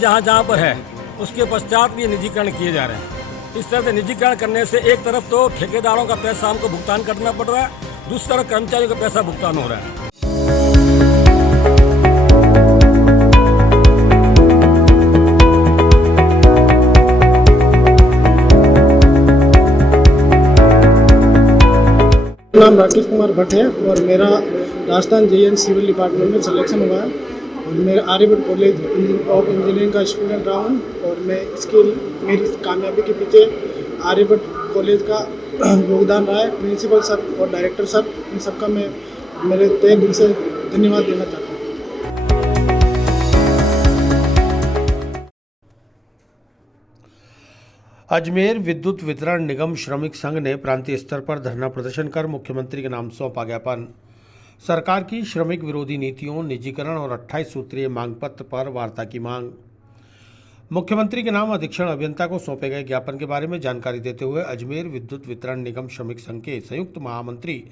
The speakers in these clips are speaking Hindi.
जहाँ जहाँ पर है उसके पश्चात भी निजीकरण किए जा रहे हैं। इस तरह से निजीकरण करने से एक तरफ तो ठेकेदारों का पैसा हमको भुगतान करना पड़ रहा है, दूसरी तरफ कर्मचारियों का पैसा भुगतान हो रहा है। नाम राकेश कुमार भट्ट है और मेरा राजस्थान JN सिविल डिपार्टमेंट में सिलेक्शन हुआ है और मेरा आर्यभट्ट कॉलेज ऑफ इंजीनियरिंग का स्टूडेंट रहा हूँ और मैं इसके मेरी कामयाबी के पीछे आर्यभट्ट कॉलेज का योगदान रहा है। प्रिंसिपल सर और डायरेक्टर सर, इन सबका मैं मेरे तहे दिल से धन्यवाद देना चाहता हूँ। अजमेर विद्युत वितरण निगम श्रमिक संघ ने प्रांतीय स्तर पर धरना प्रदर्शन कर मुख्यमंत्री के नाम सौंपा ज्ञापन। सरकार की श्रमिक विरोधी नीतियों, निजीकरण और 28 सूत्रीय मांग पत्र पर वार्ता की मांग। मुख्यमंत्री के नाम अधीक्षण अभियंता को सौंपे गए ज्ञापन के बारे में जानकारी देते हुए अजमेर विद्युत वितरण निगम श्रमिक संघ के संयुक्त महामंत्री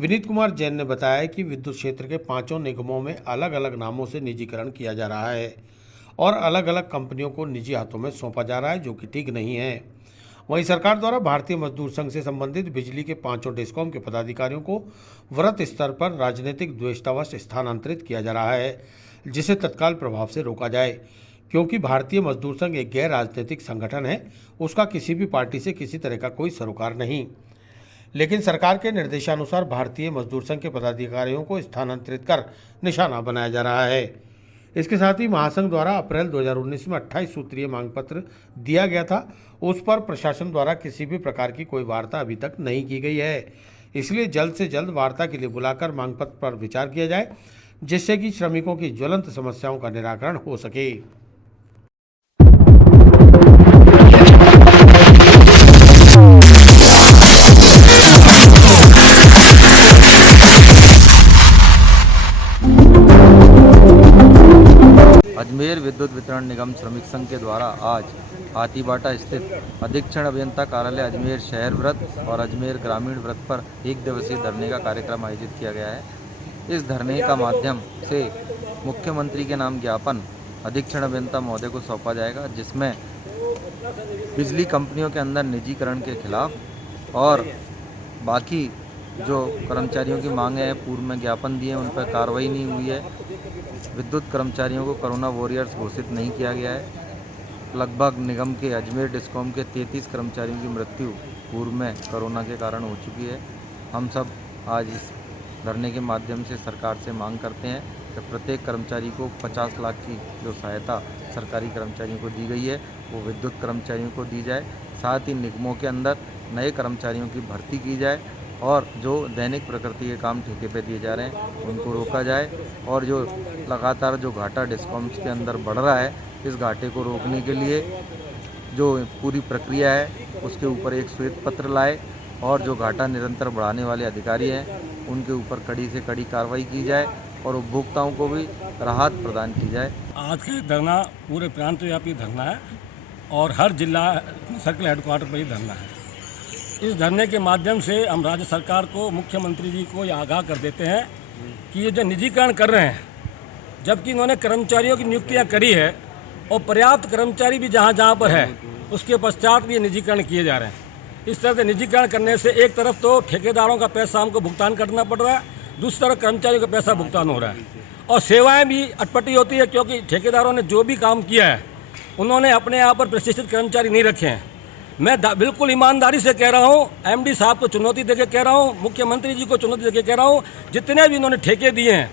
विनीत कुमार जैन ने बताया कि विद्युत क्षेत्र के 5 निगमों में अलग अलग नामों से निजीकरण किया जा रहा है और अलग अलग कंपनियों को निजी हाथों में सौंपा जा रहा है, जो कि ठीक नहीं है। वहीं सरकार द्वारा भारतीय मजदूर संघ से संबंधित बिजली के 5 डिस्कॉम के पदाधिकारियों को वृत्त स्तर पर राजनीतिक द्वेषतावश स्थानांतरित किया जा रहा है, जिसे तत्काल प्रभाव से रोका जाए, क्योंकि भारतीय मजदूर संघ एक गैर राजनीतिक संगठन है। उसका किसी भी पार्टी से किसी तरह का कोई सरोकार नहीं, लेकिन सरकार के निर्देशानुसार भारतीय मजदूर संघ के पदाधिकारियों को स्थानांतरित कर निशाना बनाया जा रहा है। इसके साथ ही महासंघ द्वारा अप्रैल 2019 में 28 सूत्रीय मांग पत्र दिया गया था, उस पर प्रशासन द्वारा किसी भी प्रकार की कोई वार्ता अभी तक नहीं की गई है। इसलिए जल्द से जल्द वार्ता के लिए बुलाकर मांग पत्र पर विचार किया जाए, जिससे कि श्रमिकों की ज्वलंत समस्याओं का निराकरण हो सके। अजमेर विद्युत वितरण निगम श्रमिक संघ के द्वारा आज हाथीबाटा स्थित अधीक्षण अभियंता कार्यालय अजमेर शहर वृत्त और अजमेर ग्रामीण वृत्त पर 1 दिवसीय धरने का कार्यक्रम आयोजित किया गया है। इस धरने का माध्यम से मुख्यमंत्री के नाम ज्ञापन अधीक्षण अभियंता महोदय को सौंपा जाएगा, जिसमें बिजली कंपनियों के अंदर निजीकरण के खिलाफ और बाकी जो कर्मचारियों की मांगे हैं, पूर्व में ज्ञापन दिए, उन पर कार्रवाई नहीं हुई है। विद्युत कर्मचारियों को कोरोना वॉरियर्स घोषित नहीं किया गया है। लगभग निगम के अजमेर डिस्कॉम के 33 कर्मचारियों की मृत्यु पूर्व में कोरोना के कारण हो चुकी है। हम सब आज इस धरने के माध्यम से सरकार से मांग करते हैं कि प्रत्येक कर्मचारी को 50 लाख की जो सहायता सरकारी कर्मचारियों को दी गई है वो विद्युत कर्मचारियों को दी जाए। साथ ही निगमों के अंदर नए कर्मचारियों की भर्ती की जाए और जो दैनिक प्रकृति के काम ठेके पे दिए जा रहे हैं उनको रोका जाए और जो लगातार जो घाटा डिस्कॉम्स के अंदर बढ़ रहा है, इस घाटे को रोकने के लिए जो पूरी प्रक्रिया है उसके ऊपर एक श्वेत पत्र लाए और जो घाटा निरंतर बढ़ाने वाले अधिकारी हैं उनके ऊपर कड़ी से कड़ी कार्रवाई की जाए और उपभोक्ताओं को भी राहत प्रदान की जाए। आज का धरना पूरे प्रांत व्यापी धरना है और हर जिला सर्कल हेडक्वार्टर पर ही धरना है। इस धरने के माध्यम से हम राज्य सरकार को, मुख्यमंत्री जी को यह आगाह कर देते हैं कि ये जो निजीकरण कर रहे हैं, जबकि इन्होंने कर्मचारियों की नियुक्तियां करी है और पर्याप्त कर्मचारी भी जहां जहां पर है उसके पश्चात भी ये निजीकरण किए जा रहे हैं। इस तरह से निजीकरण करने से एक तरफ तो ठेकेदारों का पैसा हमको भुगतान करना पड़ रहा है, दूसरी तरफ कर्मचारियों का पैसा भुगतान हो रहा है और सेवाएँ भी अटपटी होती है, क्योंकि ठेकेदारों ने जो भी काम किया है उन्होंने अपने यहाँ पर प्रशिक्षित कर्मचारी नहीं रखे हैं। मैं बिल्कुल ईमानदारी से कह रहा हूँ, MD साहब को चुनौती देके कह रहा हूँ, मुख्यमंत्री जी को चुनौती देके कह रहा हूँ, जितने भी इन्होंने ठेके दिए हैं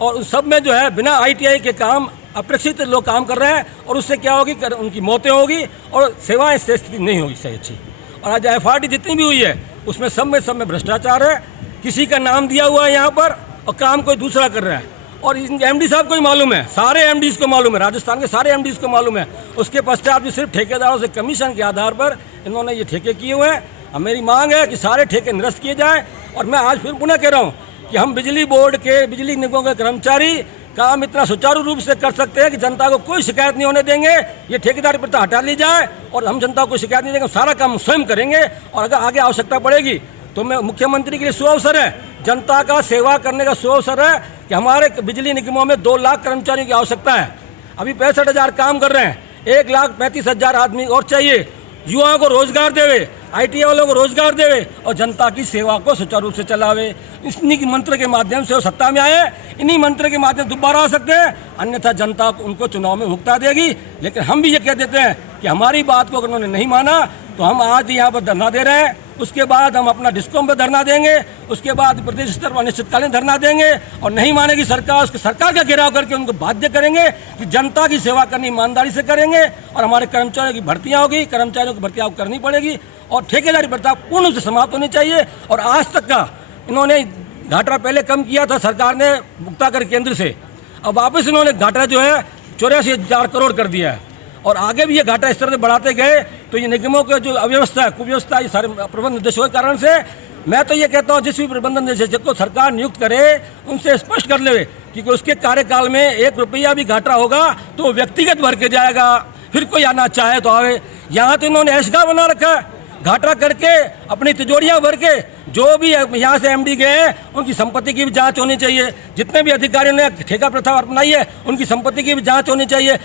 और उन सब में जो है बिना ITI के काम अप्रशिक्षित लोग काम कर रहे हैं और उससे क्या होगी, उनकी मौतें होगी और सेवाएं से स्थिति नहीं होगी सही अच्छी। और आज FRD जितनी भी हुई है उसमें सब में भ्रष्टाचार है, किसी का नाम दिया हुआ है यहाँ पर और काम कोई दूसरा कर रहा है और MD साहब को ही मालूम है, सारे MDs को मालूम है, राजस्थान के सारे MDs को मालूम है। उसके पश्चात भी सिर्फ ठेकेदारों से कमीशन के आधार पर इन्होंने ये ठेके किए हुए हैं। अब मेरी मांग है कि सारे ठेके निरस्त किए जाएं और मैं आज फिर पुनः कह रहा हूँ कि हम बिजली बोर्ड के, बिजली निगमों के कर्मचारी काम इतना सुचारू रूप से कर सकते हैं कि जनता को कोई शिकायत नहीं होने देंगे। ये ठेकेदारी प्रथा हटा ली जाए और हम जनता को शिकायत नहीं देंगे, सारा काम स्वयं करेंगे और अगर आगे आवश्यकता पड़ेगी तो मैं मुख्यमंत्री के लिए सुअवसर है, जनता का सेवा करने का सुअवसर है कि हमारे बिजली निगमों में 2 लाख कर्मचारियों की आवश्यकता है। अभी 65,000 काम कर रहे हैं, 1,35,000 आदमी और चाहिए। युवाओं को रोजगार देवे, ITI वालों को रोजगार देवे और जनता की सेवा को सुचारू रूप से चलावे। इन्हीं के मंत्र के माध्यम से वो सत्ता में आए, इन्हीं मंत्र के माध्यम से दोबारा आ सकते हैं, अन्यथा जनता उनको चुनाव में भुगता देगी। लेकिन हम भी ये कह देते हैं कि हमारी बात को अगर उन्होंने नहीं माना तो हम आज यहाँ पर धरना दे रहे हैं, उसके बाद हम अपना डिस्कॉम पर धरना देंगे, उसके बाद प्रदेश स्तर पर अनिश्चितकालीन धरना देंगे और नहीं मानेगी सरकार, उसके सरकार का घेराव करके उनको बाध्य करेंगे कि जनता की सेवा करनी ईमानदारी से करेंगे और हमारे कर्मचारियों की भर्तियाँ होगी, कर्मचारियों की भर्तियाँ करनी पड़ेगी और ठेकेदारी प्रथा पूर्ण रूप से समाप्त होनी चाहिए। और आज तक का इन्होंने घाटा पहले कम किया था सरकार ने भुगता कर केंद्र से, अब वापस इन्होंने घाटा जो है 84,000 करोड़ कर दिया है और आगे भी ये घाटा इस तरह से बढ़ाते गए तो ये निगमों के जो अव्यवस्था है, कुव्यवस्था, ये सारे प्रबंध निर्देशों के कारण से मैं तो ये कहता हूँ जिस भी प्रबंधन निदेशक को सरकार नियुक्त करे उनसे स्पष्ट कर ले कि उसके कार्यकाल में 1 रुपया भी घाटा होगा तो वो व्यक्तिगत भर के जाएगा, फिर कोई आना चाहे तो आवे। यहाँ तो इन्होंने ऐसा बना रखा है, घाटा करके अपनी तिजोरियां भर के जो भी यहाँ से MD गए हैं उनकी संपत्ति की भी जांच होनी चाहिए, जितने भी अधिकारियों ने ठेका प्रथा अपनाई है उनकी संपत्ति की भी जांच होनी चाहिए।